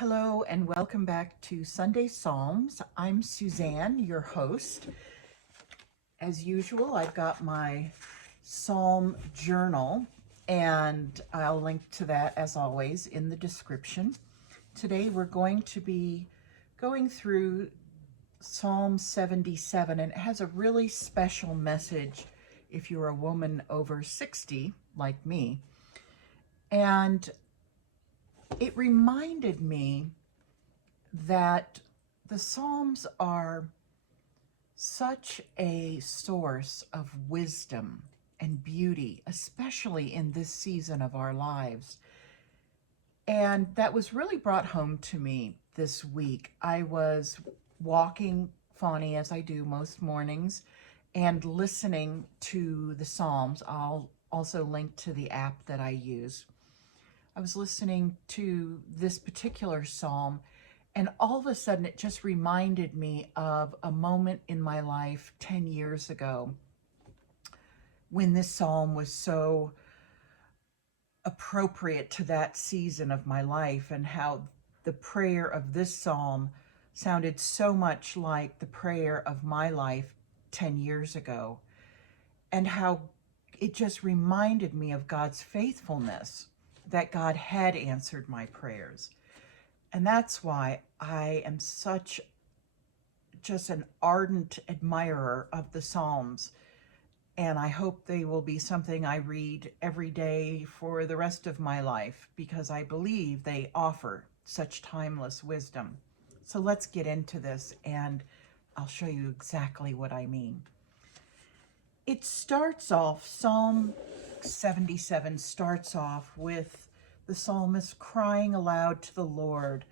Hello and welcome back to Sunday Psalms. I'm Suzanne, your host. As usual, I've got my Psalm journal and I'll link to that as always in the description. Today we're going to be going through Psalm 77, and it has a really special message if you're a woman over 60 like me. And it reminded me that the Psalms are such a source of wisdom and beauty, especially in this season of our lives. And that was really brought home to me this week. I was walking Fawny, as I do most mornings, and listening to the Psalms. I'll also link to the app that I use. I was listening to this particular psalm, and all of a sudden it just reminded me of a moment in my life 10 years ago when this psalm was so appropriate to that season of my life, and how the prayer of this psalm sounded so much like the prayer of my life 10 years ago, and how it just reminded me of God's faithfulness, that God had answered my prayers. And that's why I am such just an ardent admirer of the Psalms. And I hope they will be something I read every day for the rest of my life, because I believe they offer such timeless wisdom. So let's get into this and I'll show you exactly what I mean. It starts off, Psalm 77 starts off with the psalmist crying aloud to the Lord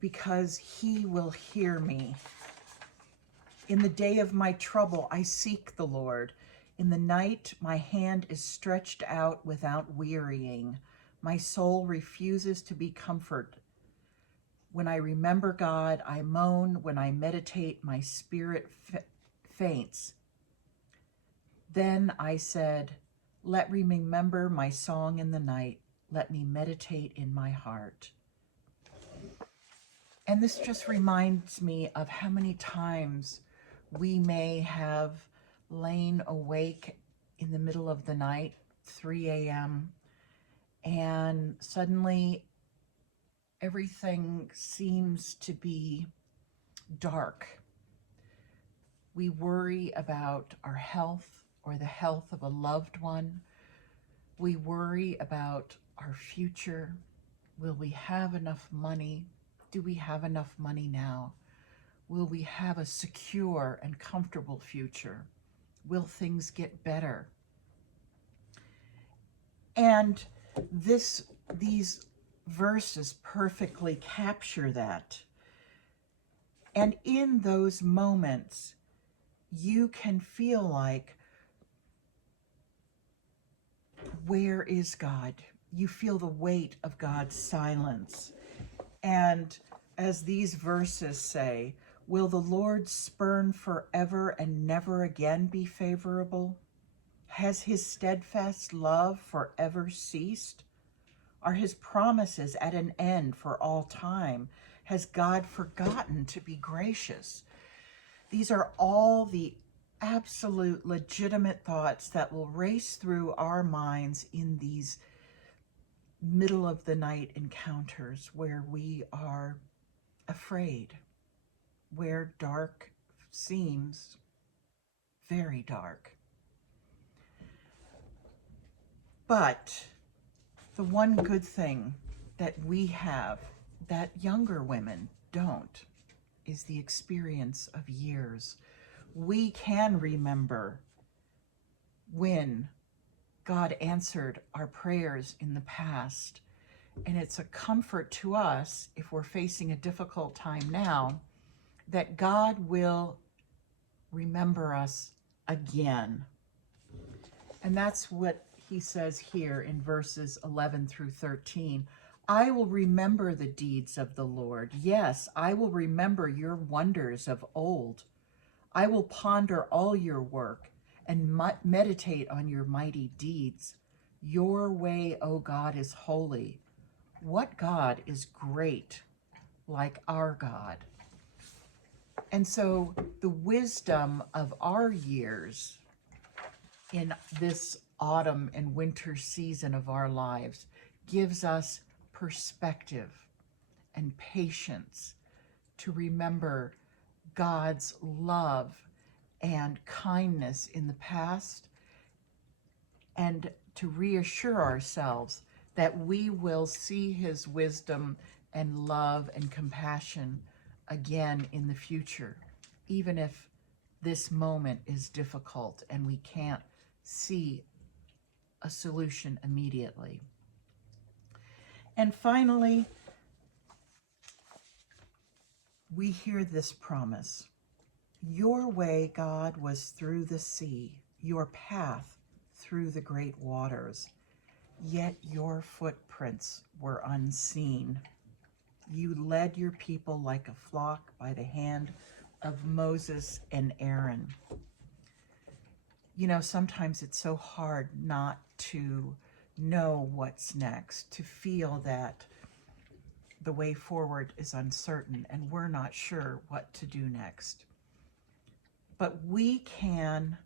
because he will hear me. In the day of my trouble, I seek the Lord. In the night, my hand is stretched out without wearying. My soul refuses to be comforted. When I remember God, I moan. When I meditate, my spirit faints. Then I said, let me remember my song in the night. Let me meditate in my heart. And this just reminds me of how many times we may have lain awake in the middle of the night, 3 a.m., and suddenly everything seems to be dark. We worry about our health or the health of a loved one. We worry about our future. Will we have enough money? Do we have enough money now? Will we have a secure and comfortable future? Will things get better? And these verses perfectly capture that. And in those moments, you can feel like, where is God? You feel the weight of God's silence. And as these verses say, will the Lord spurn forever and never again be favorable? Has his steadfast love forever ceased? Are his promises at an end for all time? Has God forgotten to be gracious? These are all the absolute legitimate thoughts that will race through our minds in these middle of the night encounters where we are afraid, where dark seems very dark. But the one good thing that we have that younger women don't is the experience of years. We can remember when God answered our prayers in the past. And it's a comfort to us, if we're facing a difficult time now, that God will remember us again. And that's what he says here in verses 11 through 13. I will remember the deeds of the Lord. Yes, I will remember your wonders of old. I will ponder all your work and meditate on your mighty deeds. Your way, O God, is holy. What God is great like our God. And so the wisdom of our years in this autumn and winter season of our lives gives us perspective and patience to remember God's love and kindness in the past, and to reassure ourselves that we will see his wisdom and love and compassion again in the future, even if this moment is difficult and we can't see a solution immediately. And finally, we hear this promise. Your way, God, was through the sea, your path through the great waters, yet your footprints were unseen. You led your people like a flock by the hand of Moses and Aaron. You know, sometimes it's so hard not to know what's next, to feel that the way forward is uncertain and we're not sure what to do next. But we can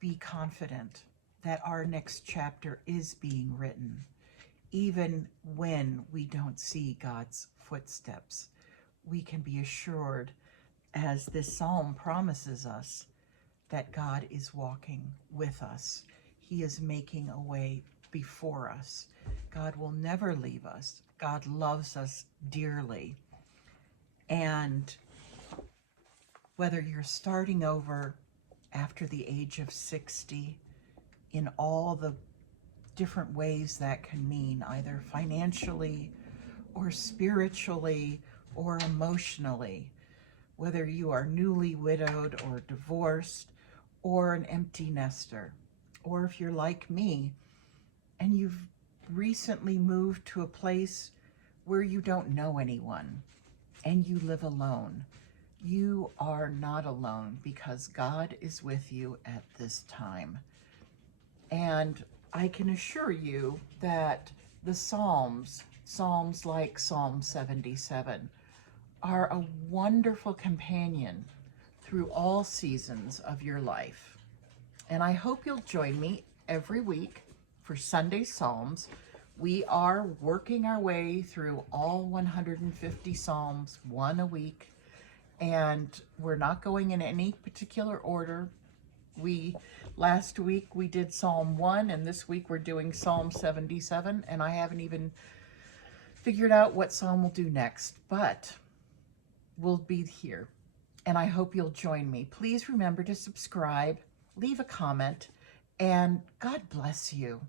be confident that our next chapter is being written, even when we don't see God's footsteps. We can be assured, as this psalm promises us, that God is walking with us. He is making a way before us. God will never leave us. God loves us dearly. And whether you're starting over after the age of 60, in all the different ways that can mean, either financially or spiritually or emotionally, whether you are newly widowed or divorced or an empty nester, or if you're like me and you've recently moved to a place where you don't know anyone and you live alone, you are not alone, because God is with you at this time. And I can assure you that the Psalms like Psalm 77, are a wonderful companion through all seasons of your life. And I hope you'll join me every week for Sunday Psalms. We are working our way through all 150 Psalms, one a week, and we're not going in any particular order. Last week we did Psalm 1, and this week we're doing Psalm 77, and I haven't even figured out what psalm we'll do next, but we'll be here, and I hope you'll join me. Please remember to subscribe, leave a comment, and God bless you.